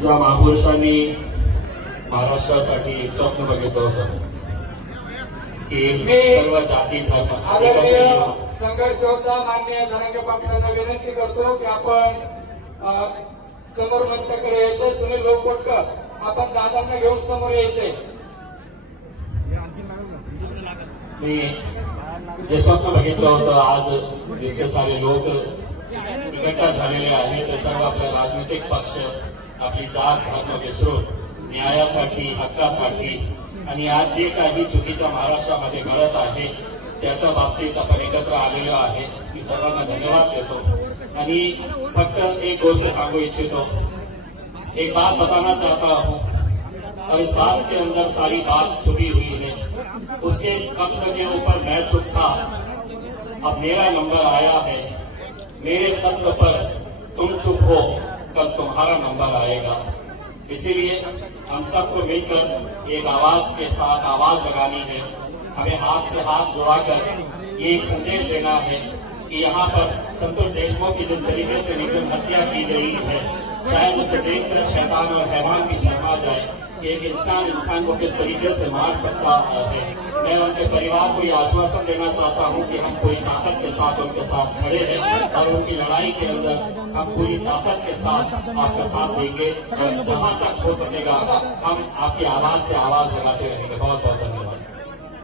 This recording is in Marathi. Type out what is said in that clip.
ज्या महापुरुषांनी महाराष्ट्रासाठी एक स्वप्न बघितलं होतं की सर्व जाती धर्म आदरणीय एकत्र येऊन संघर्ष होता. माननीय जरांगे पाटलांना विनंती करतो की आपण समोर मंचाकडे यायचं. सुनील लोकोटकर आपण दादांना घेऊन समोर यायचंय. मी जे स्वप्न बघितलं होतं आज जितके सारे लोक एकत्र झालेले आहेत ते सर्व आपले राजनैतिक पक्ष आपली जात धर्म विसरून न्यायासाठी हक्कासाठी आणि आज जे काही चुकीच्या महाराष्ट्रामध्ये घडत आहे त्याच्या बाबतीत आपण एकत्र आलेलो आहे. मी सर्वांना धन्यवाद देतो आणि फक्त एक गोष्ट सांगू इच्छितो. एक बात बताना चाहता हूँ और इस बात के अंदर सारी बात छुपी हुई है. उसके पत्र के ऊपर मैं चुप था, अब मेरा नंबर आया है. मेरे पत्र पर तुम चुप हो, कल तुम्हारा नंबर आएगा. इसीलिए हम सबको मिलकर एक आवाज के साथ आवाज लगानी है. हमें हाथ से हाथ जुड़ाकर ये एक संदेश देना है कि यहाँ पर संतोष देशमुख की जिस तरीके से निर्मम हत्या की गई है, शायद उसे देखकर शैतान और हैवान भी शर्मा जाए कि एक इंसान को किस तरीके से मार सकता है. मैं उनके परिवार को यह आश्वासन देना चाहता हूं कि हम पूरी ताकत के साथ उनके साथ खड़े हैं और उनकी लड़ाई के अंदर हम पूरी ताकत के साथ आपका साथ देंगे और जहां तक हो सकेगा हम आपकी आवाज से आवाज लगाते रहेंगे. बहुत बहुत धन्यवाद.